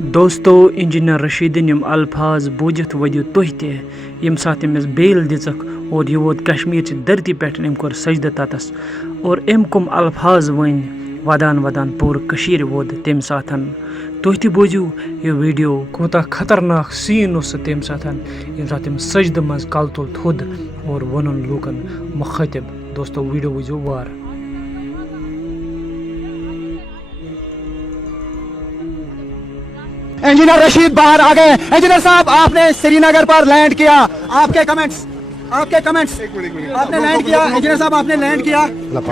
دوستو engineer رشیدن M الفاظ بوجھت ودیو تُہۍ تہِ یم سات أمِس بیل دِژکھ اور یہ ووت کشمیر چہِ دھرتی پٮ۪ٹھ أمۍ کوٚر سجدٕ تتس اور أمۍ کم الفاظ ؤنۍ ودان ودان پوٗرٕ کٔشیٖرِ ووت تمہِ ساتہٕ تُہۍ تہِ بوٗزِو یہ ویڈیو کوٗتاہ خطرناک سیٖن اوس سُہ تمہِ ساتہٕ ییٚمہِ ساتہٕ أمۍ سجدٕ منٛز کلہٕ تُل تھوٚد اور ووٚنُن لوٗکن مخٲطب دوستو ویڈیو وٕچھِو وارٕ. انجینئر رشید باہر آ گئے. انجینئر صاحب آپ نے سری نگر پر لینڈ کیا, آپ کے کمنٹس آپ نے لینڈ کیا. انجینئر صاحب آپ نے لینڈ کیا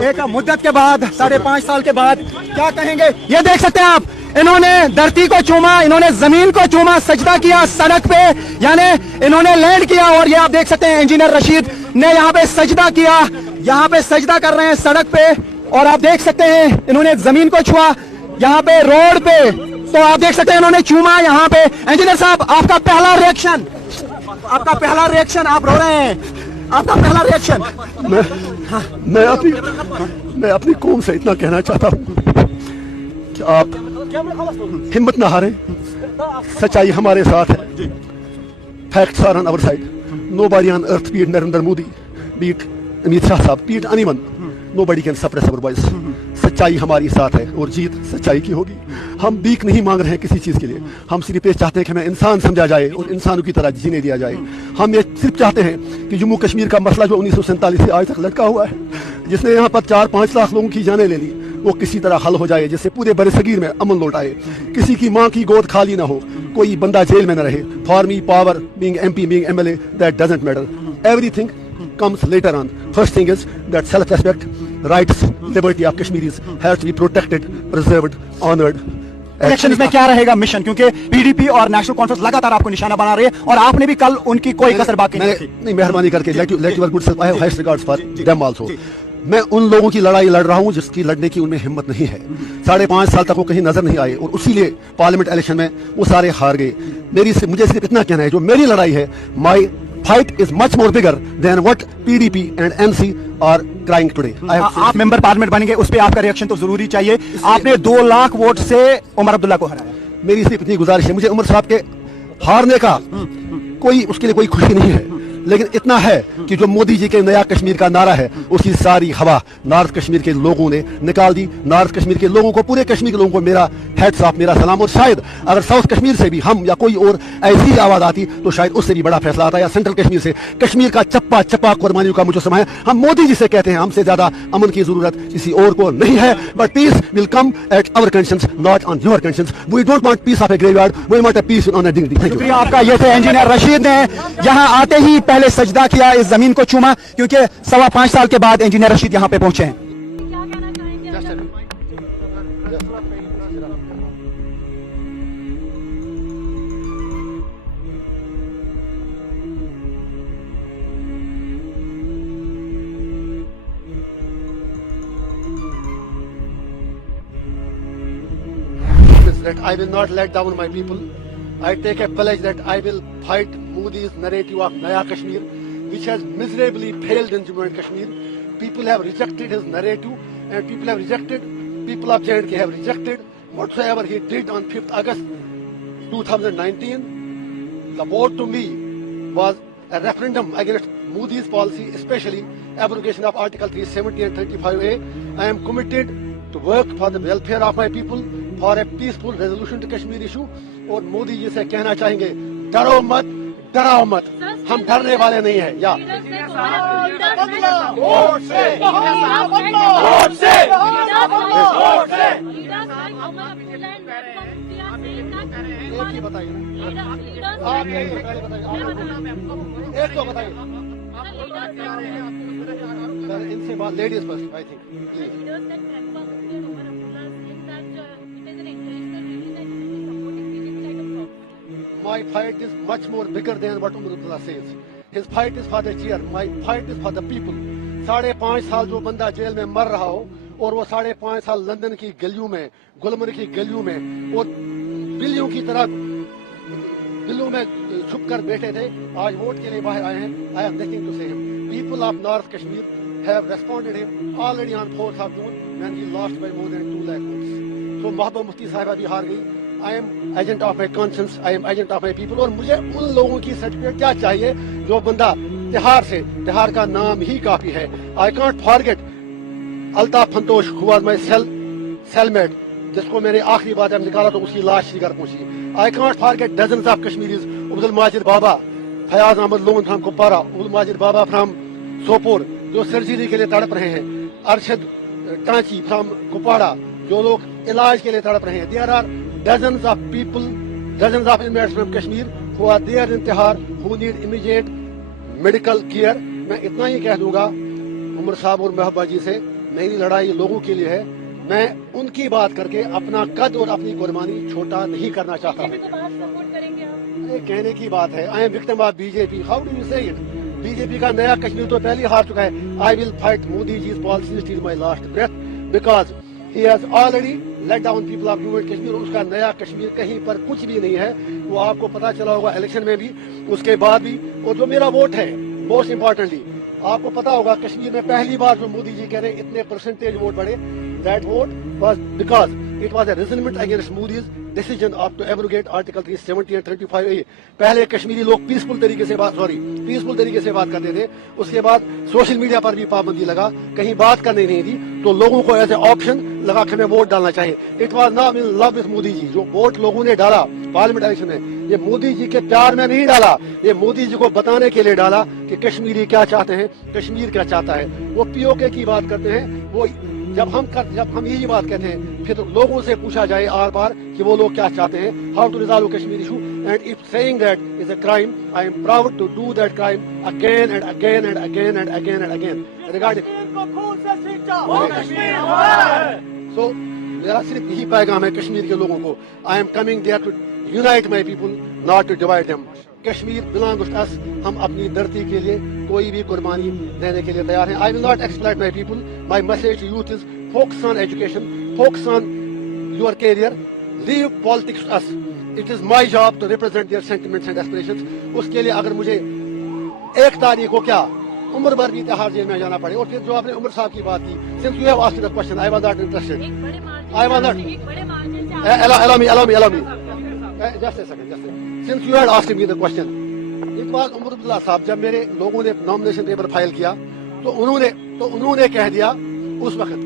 ایک مدت کے بعد 5.5 سال کے بعد, کیا کہیں گے؟ یہ دیکھ سکتے ہیں آپ, انہوں نے دھرتی کو چوما, انہوں نے زمین کو چوما, سجدہ کیا سڑک پہ, یعنی انہوں نے لینڈ کیا. اور یہ آپ دیکھ سکتے ہیں انجینئر رشید نے یہاں پہ سجدہ کیا, یہاں پہ سجدہ کر رہے ہیں سڑک پہ. اور آپ دیکھ سکتے ہیں انہوں نے زمین کو چھوا یہاں پہ روڈ پہ, تو آپ دیکھ سکتے ہیں انہوں نے چوما یہاں پہ. انجینئر صاحب آپ کا پہلا ریئیکشن, آپ رو رہے ہیں, آپ کا پہلا ریئیکشن. میں اپنی قوم سے اتنا کہنا چاہتا ہوں کہ آپ ہمت نہ ہاریں, سچائی ہمارے ساتھ ہے. Facts are on our side. Nobody on earth, be it Narendra Modi, be it Amit Shah Sahab, be it anyone, nobody can suppress our voice. سچائی ہماری ساتھ ہے اور جیت سچائی کی ہوگی. ہم بیک نہیں مانگ رہے ہیں کسی چیز کے لیے, ہم صرف یہ چاہتے ہیں کہ ہمیں انسان سمجھا جائے اور انسانوں کی طرح جینے دیا جائے. ہم یہ صرف چاہتے ہیں کہ جموں کشمیر کا مسئلہ جو 1947 سے آج تک لٹکا ہوا ہے, جس نے یہاں پر 4-5 لاکھ لوگوں کی جانیں لے لی, وہ کسی طرح حل ہو جائے, جس سے پورے برصغیر میں امن لوٹ آئے, کسی کی ماں کی گود خالی نہ ہو, کوئی بندہ جیل میں نہ رہے. For me power, being MP, being MLA, that doesn't matter. Everything comes later on. First thing is that self-respect, rights, liberty of Kashmiris has to be protected, preserved, honored. Elections میں کیا رہے گا mission, کیونکہ PDP اور national conference لگاتار آپ کو نشانہ بنا رہے ہیں اور آپ نے بھی کل ان کی کوئی کسر باقی نہیں. مہربانی کر کے let your good self, I have highest regards for them also. میں ان لوگوں کی لڑائی لڑ رہا ہوں جس کی لڑنے کی ان میں ہمت نہیں ہے. 5.5 سال تک وہ کہیں نظر نہیں آئے اور اسی لیے پارلیمنٹ الیکشن میں وہ سارے ہار گئے. مجھے صرف اتنا کہنا ہے, جو میری لڑائی ہے, my fight is much more bigger than what PDP and NC are crying today. آپ ممبر پارلیمنٹ بن گئے, اس پہ آپ کا ریئیکشن تو ضروری چاہیے. آپ نے 2 لاکھ ووٹ سے عمر عبداللہ کو ہرایا. میری صرف اتنی گزارش ہے, مجھے عمر صاحب کے ہارنے کا اس کے لیے کوئی خوشی نہیں ہے, لیکن اتنا ہے کہ جو مودی جی کے نیا کشمیر کا نعرہ ہے, اس کی ساری ہوا نارتھ کشمیر کے لوگوں نے نکال دی. نارتھ کشمیر کے لوگوں کو, پورے کشمیر کے لوگوں کو میرا ہیڈس آف, میرا سلام. اور شاید اگر ساؤتھ کشمیر سے بھی ہم یا کوئی اور ایسی آواز آتی تو شاید اس سے بھی بڑا فیصلہ آتا, یا سینٹرل کشمیر سے. کشمیر کا چپا چپا قربانیوں کا مجسمہ ہے. ہم مودی جی سے کہتے ہیں ہم سے زیادہ امن کی ضرورت کسی اور کو نہیں ہے, but peace will come at our conditions, not on your conditions. We don't want peace of a graveyard, we want a peace on a dignity. Thank you. شکریہ آپ کا. یہ تھے انجینئر رشید نے یہاں آتے ہی پہلے سجدہ کیا, اس زمین کو چوما, کیونکہ 5.25 سال کے بعد انجینئر رشید یہاں پہ پہنچے ہیں. That I will not let down my people. I take a pledge that I will fight Modi's narrative of Naya Kashmir, which has miserably failed in Jammu and Kashmir. People have rejected his narrative, and people of J&K have rejected whatsoever he did on 5th August 2019. The vote to me was a referendum against Modi's policy, especially abrogation of Article 370 and 35A. I am committed to work for the welfare of my people, for a peaceful resolution to Kashmir issue. اور مودی جی سے کہنا چاہیں گے, ڈراؤ مت, ہم ڈرنے والے نہیں ہیں. یا ایک تو بتائیے ان سے بات, ladies first, I think. My fight is much more bigger than what Umar Abdullah says. His fight is for the chair. My fight is for the people. 5.5 سال جو بندہ جیل میں مر رہا ہو, اور وہ 5.5 سال لندن کی گلیوں میں, گلمرگ کی گلیوں میں, اور بلیوں کی طرح بلوں میں چھپ کر بیٹھے تھے, آج ووٹ کے لیے باہر آئے ہیں. I have nothing to say him. People of North Kashmir have responded him already on 4th of June when he lost by more than 2 lakh votes. So Mehbooba Mufti صاحبہ بھی ہار گئی. I am agent of my conscience, I am agent of my people. और मुझे उन लोगों की certificate क्या चाहिए जो बंदा तिहाड़ का नाम ही काफी है। I can't forget Altaf Fantosh who was my cellmate, जिसको मैंने आखिरी बार जब निकाला तो उसकी लाश श्रीनगर पहुंची। I can't forget dozens of Kashmiris, Abdul Majid Baba, Fayaz Ahmad Lone from Kupwara, Abdul Majid Baba from Sopore जो सर्जरी के लिए तड़प रहे हैं, अरशद टांची फ्रॉम कुपवाड़ा जो लोग इलाज के लिए तड़प रहे हैं। There are dozens of people, dozens of inmates from Kashmir who are there in Tihar who need immediate medical care. मैं इतना ही कह दूंगा उमर साहब और महबूबा जी से, मेरी लड़ाई लोगों के लिए है। मैं उनकी बात करके अपना कद और अपनी कुर्बानी छोटा नहीं करना चाहता। ये कहने की बात है। I am victim of BJP, how do you say it? BJP का नया कश्मीर तो पहले हार चुका है। I will fight Modi ji policies till my last breath because he has already let down people of new Kashmir. उसका नया कश्मीर कहीं पर कुछ भी नहीं है, वो आपको पता चला होगा इलेक्शन में भी, उसके बाद भी। और जो मेरा वोट है, मोस्ट इम्पोर्टेंटली आपको पता होगा कश्मीर में पहली बार जो मोदी जी कह रहे हैं इतने परसेंटेज वोट बढ़े, that vote was because it was a result against Modi's decision of to abrogate article 370 और 35A। पहले कश्मीरी लोग पीसफुल तरीके से बात करते थे, उसके बाद सोशल मीडिया पर भी पाबंदी लगा, कहीं बात करनी नहीं थी, तो लोगों को ऐसे ऑप्शन लगा के हमें वोट डालना चाहिए। It was not in love with Modi ji. जो वोट लोगों ने डाला पार्लियामेंट इलेक्शन में, ये मोदी जी के प्यार में नहीं डाला, ये मोदी जी को बताने के लिए डाला कि कश्मीरी क्या चाहते हैं, कश्मीर क्या चाहता है। वो पीओके की बात करते हैं, वो जब हम यही बात कहते हैं, फिर तो लोगों से पूछा जाए आर पार कि वो लोग क्या चाहते हैं, how to resolve Kashmir issue. And if saying that is a crime, I am proud to do that crime again and again and again and again and again regarding. So मेरा सिर्फ यही पैगाम है कश्मीर के लोगों को, I am coming there to unite my people, not to divide them. Kashmir belongs to us, हम अपनी धरती के लिए कोई भी कुर्बानी देने के लिए तैयार हैं। I will not exploit my people. My message to youth is focus on education, focus on your career, leave politics to us. It is my job to represent their sentiments and aspirations. उसके लिए अगर मुझे 1 तारीख को क्या उम्र भर भी तिहाड़ जेल में जाना पड़े। और फिर जो आपने उमर साहब की बात की, since you have asked the question, I was not interested, I was not, allow me just a second, since you had asked me the question, it was Omar Abdullah sahab, जब मेरे लोगों ने नॉमिनेशन पेपर फाइल किया तो उन्होंने कह दिया उस वक्त,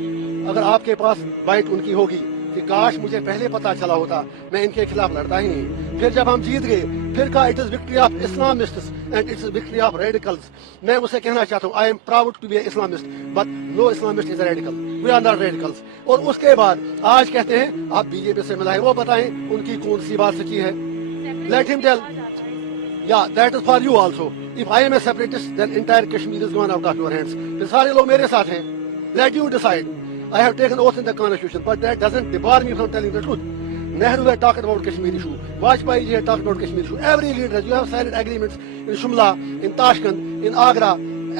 अगर आपके पास बाइट उनकी होगी कि काश मुझे पहले पता चला होता, मैं इनके खिलाफ लड़ता ही नहीं। फिर जब हम जीत गए, फिर कहा it is victory of Islamists and it's victory of radicals. मैं उसे कहना चाहता हूँ, I am proud to be Islamist but no Islamist is a radical, we are not radicals. और उसके बाद आज कहते हैं आप बीजेपी से मिलाए, वो बताएं उनकी कौन सी बात सच्ची है। लेट हिम टेल, या that is for you also. If I am a separatist then entire Kashmir is gone out of your hands. फिर सारे लोग मेरे साथ हैं, let you decide. I have taken oath in the constitution, but that doesn't debar me from telling the truth. Nehru had talked about Kashmir issue. Vajpayee ji had talked about Kashmir issue. Every leader, you have signed agreements in Shimla, in Tashkent, in Agra,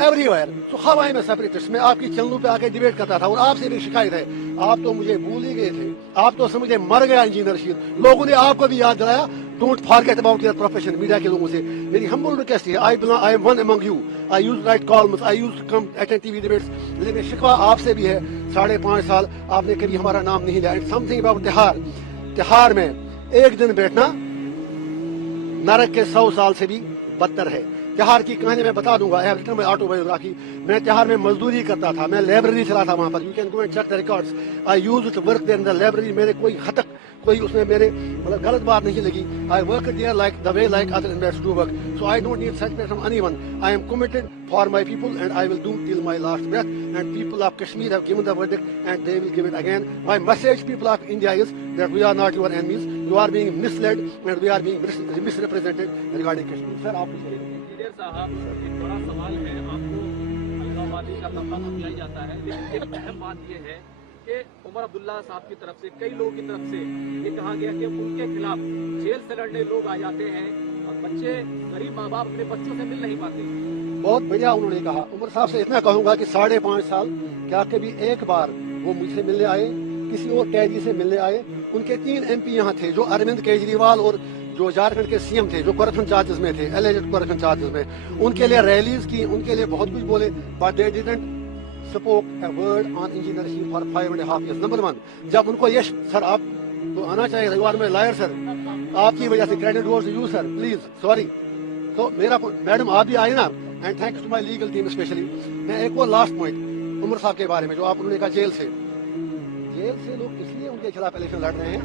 everywhere. So how I am a separatist? मैं आपकी चैनलों पे आके debate करता था और आपसे भी शिकायत है, आप तो मुझे भूल ही गए थे, आप तो समझे मर गया इंजीनियर रशीद। लोगों ने आपको भी याद दिलाया, don't forget about your profession. Media के लोगों से मेरी हम्बल रिक्वेस्ट है, I am one among you, I use write columns, I use to come attend TV debates, लेकिन शिकवा आपसे भी है। 5.5 साल आपने कभी हमारा नाम नहीं लिया। समथिंग अबाउट तिहाड़ में एक दिन बैठना नरक के 100 साल से भी बदतर है। तिहाड़ की कहानी मैं बता दूंगा, I have written my autobiography. मैं तिहाड़ में मजदूरी करता था, मैं लाइब्रेरी चलाता वहां पर, you can go and check the records. I used to work there in the library. मेरे कोई हद तक कोई उसमें मेरे मतलब गलत बात नहीं लगी। I work there like the way like other investors do work, so I don't need certificate from anyone. I am committed for my people and I will do till my last breath. And people of Kashmir have given the verdict and they will give it again. My message people of India is that we are not your enemies, you are being misled and we are being misrepresented regarding Kashmir. Sir आप कुछ leader साहब, एक बड़ा सवाल है, आपको अलगाववादी का तमगा तो दिया ही जाता है, लेकिन एक अहम बात यह है कि उमर अब्दुल्ला साहब की तरफ से, कई लोगों की तरफ से ये कहा गया कि उनके खिलाफ जेल से लड़ने लोग आ जाते हैं और बच्चे, गरीब माँ बाप अपने बच्चों से मिल नहीं पाते। बहुत बढ़िया उन्होंने कहा। उमर साहब से इतना कहूंगा कि 5.5 साल क्या कभी एक बार वो मुझसे मिलने आए, किसी और कैदी से मिलने आए? उनके 3 MP यहाँ थे, जो अरविंद केजरीवाल और जो झारखंड के CM थे, जो करप्शन चार्जेस में थे, एलिजेड करप्शन चार्जेस में, उनके लिए रैलीज की, उनके लिए बहुत कुछ बोले, but they didn't spoke a word on engineer Rashid for 5.5 years। Number 1, जब उनको यश, सर आप तो आना चाहिए। You are my lawyer sir, आपकी वजह से credit goes to you sir, please sorry. तो मेरा मैडम आप भी आए ना, and thanks to my legal team specially. मैं एक और लास्ट पॉइंट उमर साहब के बारे में, जो आप उन्होंने कहा जेल से लोग इसलिए उनके खिलाफ इलेक्शन लड़ रहे हैं,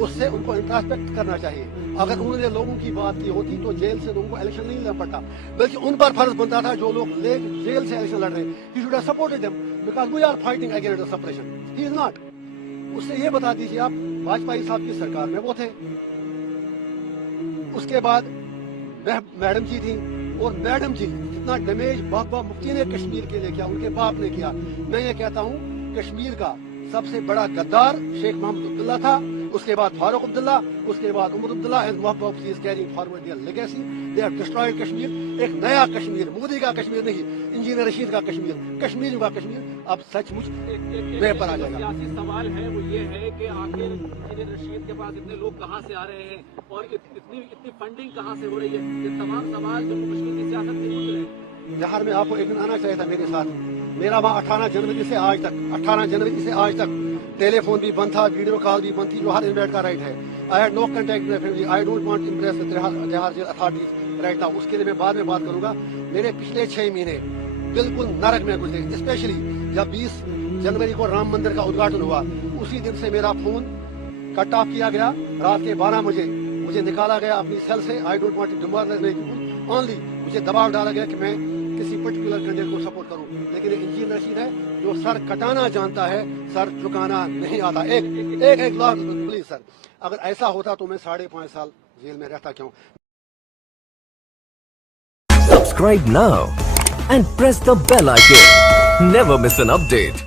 उससे उनको इंट्रास्पेक्ट करना चाहिए। अगर उन्होंने लोगों की बात की होती तो जेल से लोगों को इलेक्शन नहीं लड़ पड़ता, बल्कि उन पर फर्ज बनता था जो लोग जेल से इलेक्शन लड़ रहे हैं। He should have supported them because we are fighting against the suppression. He is not. उससे ये बता दीजिए आप, वाजपेयी साहब की सरकार में वो थे, उसके बाद मैडम जी थी, और मैडम जी जितना डैमेज बाबा मुफ्ती ने कश्मीर के लिए किया, उनके बाप ने किया। मैं ये कहता हूँ कश्मीर का सबसे बड़ा गद्दार शेख मोहम्मद अब्दुल्ला था, उसके बाद फारूक अब्दुल्ला, उसके बाद Umar Abdullah and Mehbooba Mufti is carrying forward their legacy. They have destroyed Kashmir. एक नया कश्मीर, मोदी का कश्मीर नहीं, इंजीनियर रशीद का कश्मीर, कश्मीरियों का कश्मीर अब सचमुच में पर आ जाएगा। सियासी सवाल है वो ये है कि आखिर इंजीनियर रशीद के पास इतने लोग कहाँ से आ रहे हैं और इतनी फंडिंग कहाँ से हो रही है, ये तमाम सवाल जम्मू कश्मीर की सियासत में पूछ रहे हैं। बिहार में आपको एक दिन आना चाहिए था मेरे साथ। मेरा वहाँ 18 जनवरी से आज तक टेलीफोन भी बंद था, वीडियो कॉल भी बंद थी, जो हर इंडियन का राइट है। I had no contact with family, I don't want to impress Bihar jail authorities right now. उसके लिए मैं बाद में बात करूंगा। मेरे पिछले 6 महीने बिल्कुल नरक में गुजरे, स्पेशली जब 20 जनवरी को राम मंदिर का उद्घाटन हुआ, उसी दिन से मेरा फोन कट ऑफ किया गया। रात के 12 बजे मुझे निकाला गया अपनी सेल से। I don't want to demoralise only, मुझे दबाव डाला गया कि मैं किसी पर्टिकुलर कैंडिडेट को सपोर्ट करूं, लेकिन एक इंजीनियर रशीद है जो सर कटाना जानता है, सर झुकाना नहीं आता। एक लाख प्लीज सर, अगर ऐसा होता तो मैं 5.5 साल जेल में रहता क्यों। Subscribe now and press the bell icon. Never miss an update.